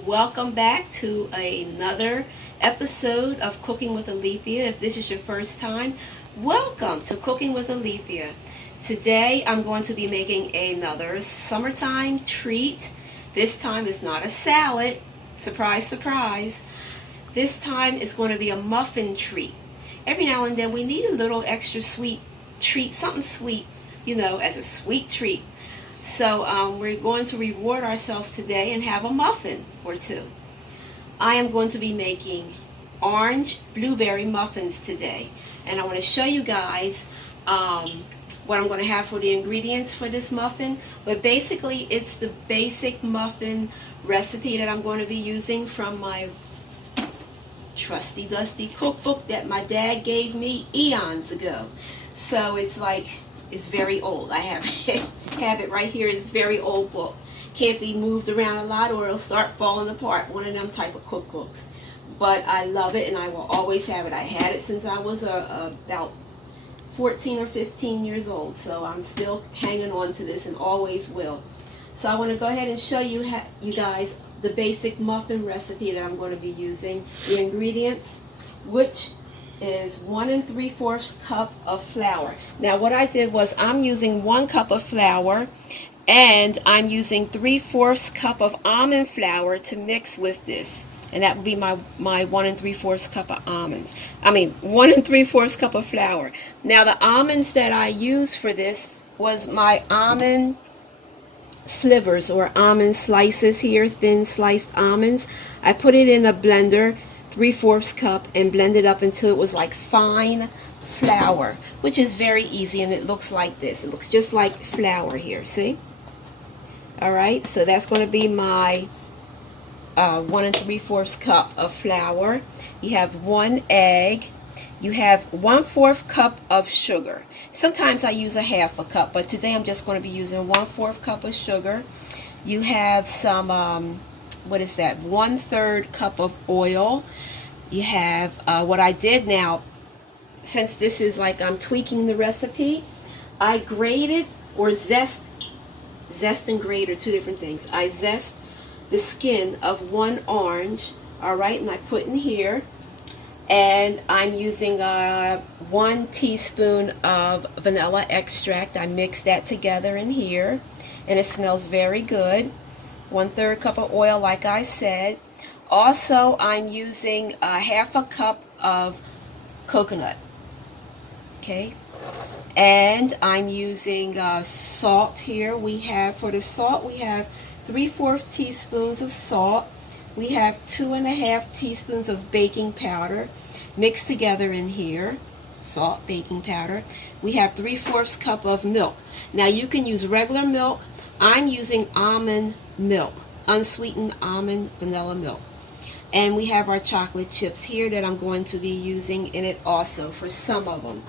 and welcome back to another episode of Cooking with Alethea. If this is your first time, welcome to Cooking with Alethea. Today I'm going to be making another summertime treat. This time it's not a salad, surprise, surprise. This time it's going to be a muffin treat. Every now and then we need a little extra sweet treat, something sweet, as a sweet treat. So we're going to reward ourselves today and have a muffin or two. I am going to be making orange blueberry muffins today. And I want to show you guys what I'm going to have for the ingredients for this muffin. But basically it's the basic muffin recipe that I'm going to be using from my trusty dusty cookbook that my dad gave me eons ago. So it's very old. I have it right here. It's a very old book. Can't be moved around a lot or it'll start falling apart. One of them type of cookbooks. But I love it and I will always have it. I had it since I was about 14 or 15 years old. So I'm still hanging on to this and always will. So I want to go ahead and show you guys the basic muffin recipe that I'm going to be using. The ingredients, which is 1 3/4 cup of flour. Now what I did was I'm using 1 cup of flour and I'm using 3/4 cup of almond flour to mix with this, and that would be my 1 3/4 cup of almonds. 1 3/4 cup of flour. Now the almonds that I used for this was my almond slivers or almond slices here, thin sliced almonds. I put it in a blender, 3/4 cup, and blend it up until it was like fine flour, which is very easy, and it looks like this. It looks just like flour here, see? Alright, so that's going to be my 1 3/4 cup of flour. You have 1 egg. You have 1/4 cup of sugar. Sometimes I use a 1/2 cup, but today I'm just going to be using 1/4 cup of sugar. You have some, 1/3 cup of oil. You have, what I did now, since this is like I'm tweaking the recipe, I grated or zest and grate are two different things. I zest the skin of 1 orange, alright, and I put in here. And I'm using 1 teaspoon of vanilla extract. I mix that together in here, and it smells very good. 1/3 cup of oil, like I said. Also, I'm using 1/2 cup of coconut. Okay, and I'm using salt here. For the salt, we have 3/4 teaspoons of salt. We have 2.5 teaspoons of baking powder mixed together in here. Salt, baking powder. We have 3/4 cup of milk. Now you can use regular milk. I'm using almond milk, unsweetened almond vanilla milk. And we have our chocolate chips here that I'm going to be using in it also for some of them.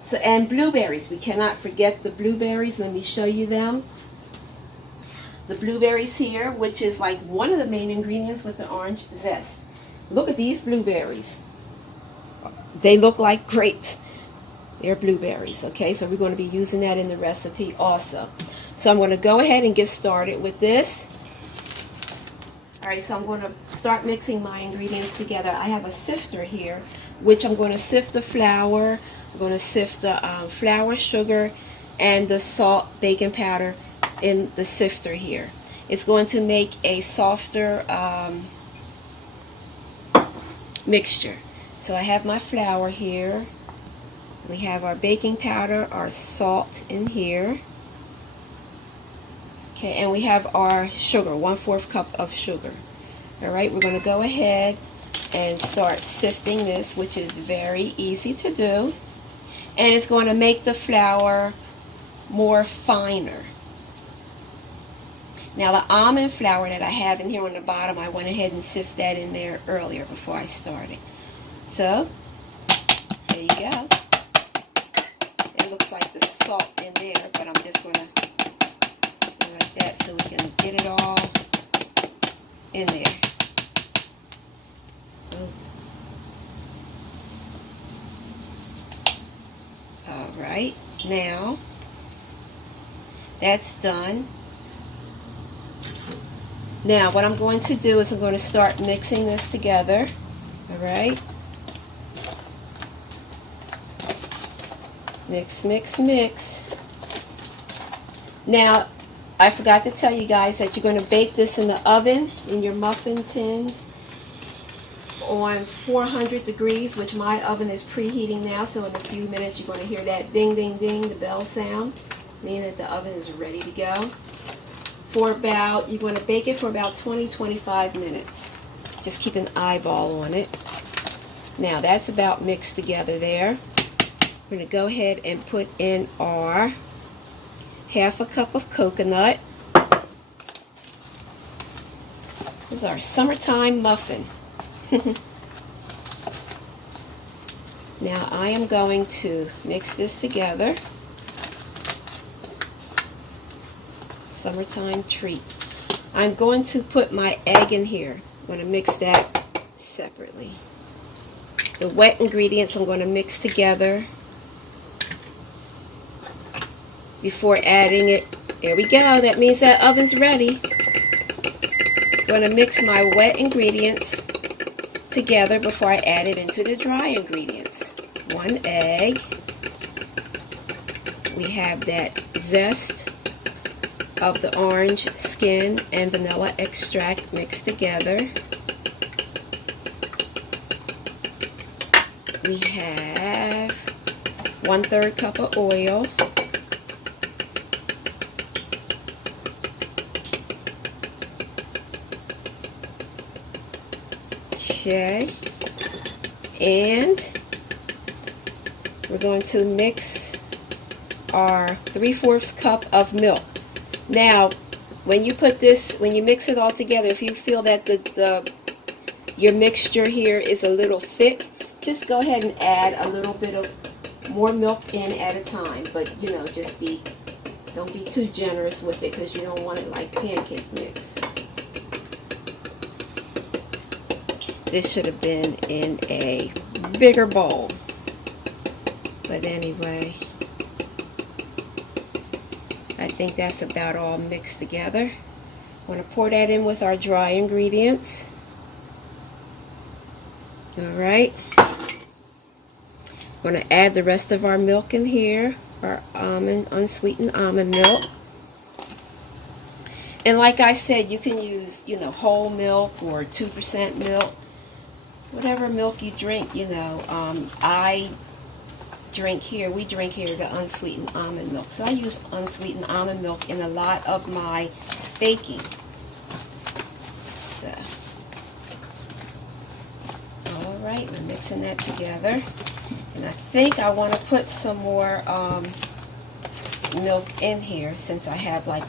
So, and blueberries. We cannot forget the blueberries. Let me show you them. The blueberries here, which is like one of the main ingredients with the orange zest. Look at these blueberries. They look like grapes. They're blueberries, okay? So we're going to be using that in the recipe also. So I'm going to go ahead and get started with this. Alright, so I'm going to start mixing my ingredients together. I have a sifter here, which I'm going to sift the flour. I'm going to sift the flour, sugar, and the salt, baking powder in the sifter here. It's going to make a softer mixture. So I have my flour here. We have our baking powder, our salt in here. Okay, and we have our sugar, 1/4 cup of sugar. Alright, we're going to go ahead and start sifting this, which is very easy to do. And it's going to make the flour more finer. Now the almond flour that I have in here on the bottom, I went ahead and sifted that in there earlier before I started. So, there you go. It looks like the salt in there, but I'm just going to do like that so we can get it all in there. Ooh. Alright, now that's done. Now what I'm going to do is I'm going to start mixing this together. All right. Mix, mix, mix. Now, I forgot to tell you guys that you're going to bake this in the oven, in your muffin tins, on 400 degrees, which my oven is preheating now, so in a few minutes you're going to hear that ding, ding, ding, the bell sound, meaning that the oven is ready to go. You're going to bake it for about 20-25 minutes. Just keep an eyeball on it. Now, that's about mixed together there. We're going to go ahead and put in our half a cup of coconut. This is our summertime muffin. Now I am going to mix this together. Summertime treat. I'm going to put my egg in here. I'm going to mix that separately. The wet ingredients I'm going to mix together before adding it. There we go. That means that oven's ready. I'm going to mix my wet ingredients together before I add it into the dry ingredients. 1 egg. We have that zest of the orange skin and vanilla extract mixed together. We have 1/3 cup of oil. Okay, and we're going to mix our 3/4 cup of milk. Now, when you mix it all together, if you feel that your mixture here is a little thick, just go ahead and add a little bit of more milk in at a time. But you know, don't be too generous with it because you don't want it like pancake mix. This should have been in a bigger bowl. But anyway, I think that's about all mixed together. I'm going to pour that in with our dry ingredients. Alright. I'm going to add the rest of our milk in here, our unsweetened almond milk. And like I said, you can use, whole milk or 2% milk. Whatever milk you drink, we drink here the unsweetened almond milk. So I use unsweetened almond milk in a lot of my baking. So, alright, we're mixing that together. And I think I want to put some more milk in here since I have like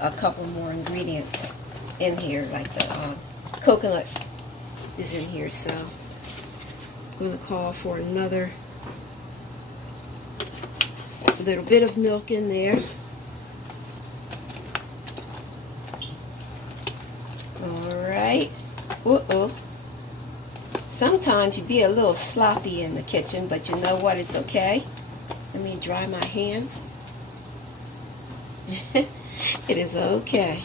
a couple more ingredients in here, like the coconut is in here, so it's going to call for another little bit of milk in there. Alright. Sometimes you be a little sloppy in the kitchen, but you know what? It's okay. Let me dry my hands. It is okay.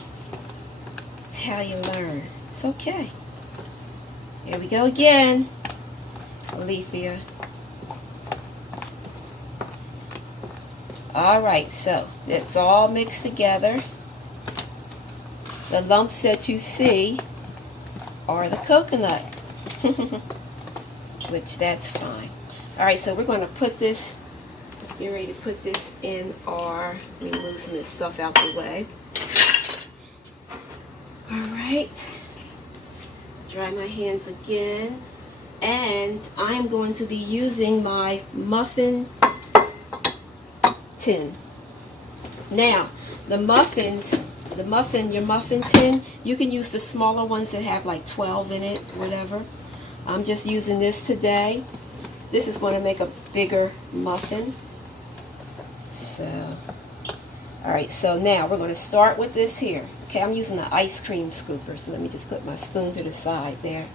It's how you learn. It's okay. Here we go again. Alethea. Alright, so it's all mixed together. The lumps that you see are the coconut. Which that's fine. Alright, so we're going to put this, get ready to put this in our, let me move some of this stuff out the way. Alright. Dry my hands again. And I am going to be using my muffin tin. Now, your muffin tin, you can use the smaller ones that have like 12 in it, whatever. I'm just using this today. This is going to make a bigger muffin. So, alright, so now we're going to start with this here. Okay, I'm using the ice cream scooper, so let me just put my spoon to the side there.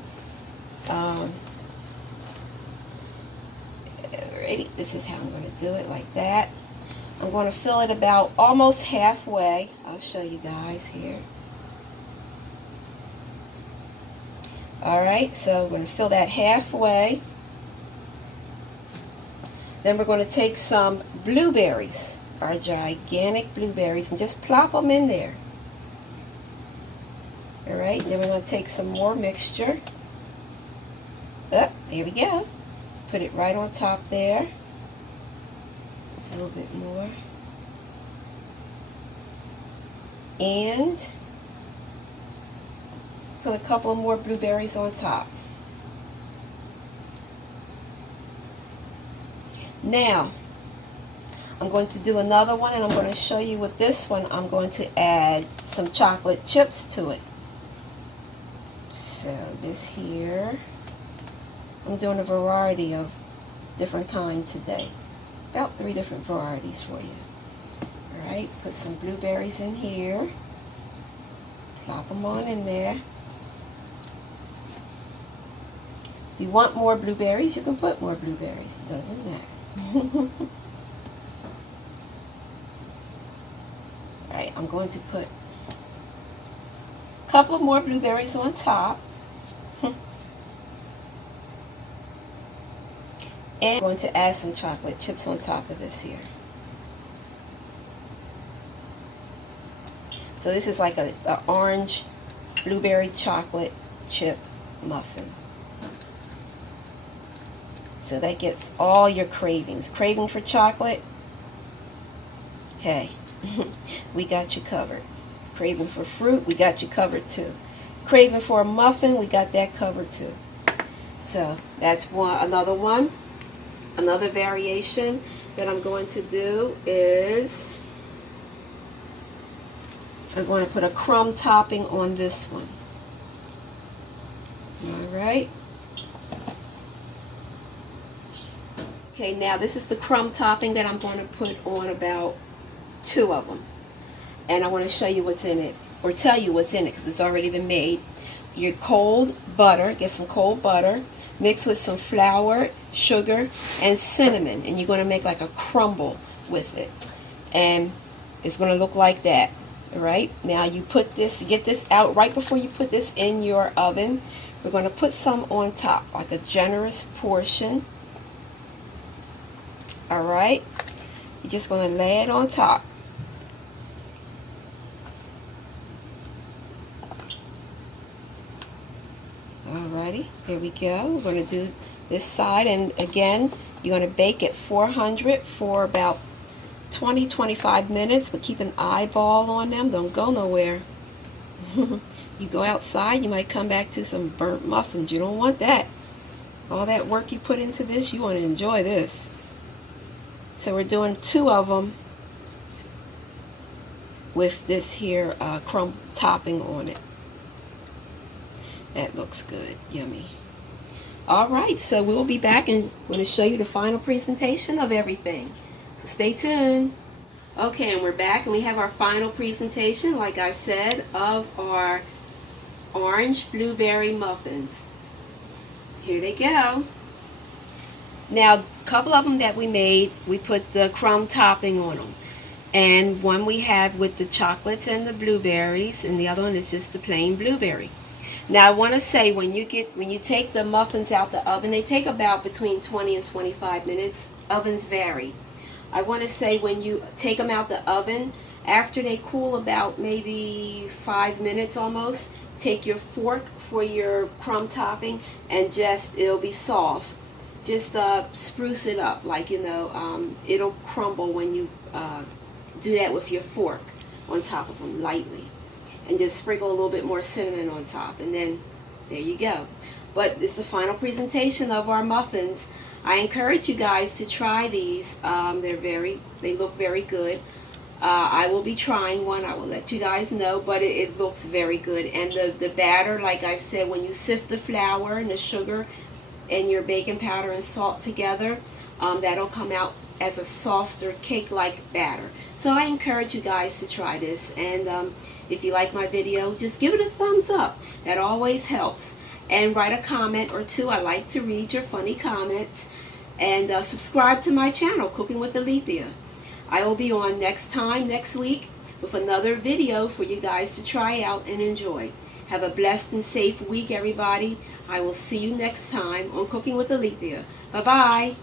Alrighty, this is how I'm going to do it, like that. I'm going to fill it about almost halfway. I'll show you guys here. Alright, so we're going to fill that halfway. Then we're going to take some blueberries, our gigantic blueberries, and just plop them in there. Alright, then we're going to take some more mixture. Oh, there we go. Put it right on top there. A little bit more. And put a couple more blueberries on top. Now, I'm going to do another one, and I'm going to show you with this one. I'm going to add some chocolate chips to it. So this here, I'm doing a variety of different kinds today. About 3 different varieties for you. Alright, put some blueberries in here. Plop them on in there. If you want more blueberries, you can put more blueberries. It doesn't matter. Alright, I'm going to put a couple more blueberries on top. And I'm going to add some chocolate chips on top of this here. So this is like a orange blueberry chocolate chip muffin. So that gets all your cravings. Craving for chocolate? Hey, we got you covered. Craving for fruit? We got you covered too. Craving for a muffin? We got that covered too. So that's another one. Another variation that I'm going to do is I'm going to put a crumb topping on this one. Alright. Okay, now this is the crumb topping that I'm going to put on about 2 of them. And I want to show you what's in it, or tell you what's in it, because it's already been made. Your cold butter, get some cold butter, mix with some flour, sugar, and cinnamon. And you're going to make like a crumble with it. And it's going to look like that. Alright, now you put this, get this out right before you put this in your oven. We're going to put some on top, like a generous portion. Alright, you're just going to lay it on top. Alrighty, there we go. We're going to do this side, and again, you're going to bake at 400 for about 20-25 minutes, but keep an eyeball on them. Don't go nowhere. You go outside, you might come back to some burnt muffins. You don't want that. All that work you put into this, you want to enjoy this. So we're doing 2 of them with this here crumb topping on it. That looks good. Yummy. Alright, so we'll be back and I'm going to show you the final presentation of everything. So stay tuned. Okay, and we're back, and we have our final presentation, like I said, of our orange blueberry muffins. Here they go. Now, a couple of them that we made, we put the crumb topping on them. And one we have with the chocolates and the blueberries, and the other one is just the plain blueberry. Now, I want to say, when you take the muffins out the oven, they take about between 20 and 25 minutes. Ovens vary. I want to say when you take them out the oven, after they cool about maybe 5 minutes almost, take your fork for your crumb topping and it'll be soft. Just spruce it up, like, it'll crumble when you do that with your fork on top of them lightly. And just sprinkle a little bit more cinnamon on top, and then there you go. But it's the final presentation of our muffins. I encourage you guys to try these. They look very good. I will be trying one. I will let you guys know, but it looks very good. And the batter, like I said, when you sift the flour and the sugar and your baking powder and salt together, that'll come out as a softer cake-like batter. So I encourage you guys to try this. And if you like my video, just give it a thumbs up. That always helps. And write a comment or 2. I like to read your funny comments. And subscribe to my channel, Cooking with Alethea. I will be on next week, with another video for you guys to try out and enjoy. Have a blessed and safe week, everybody. I will see you next time on Cooking with Alethea. Bye-bye.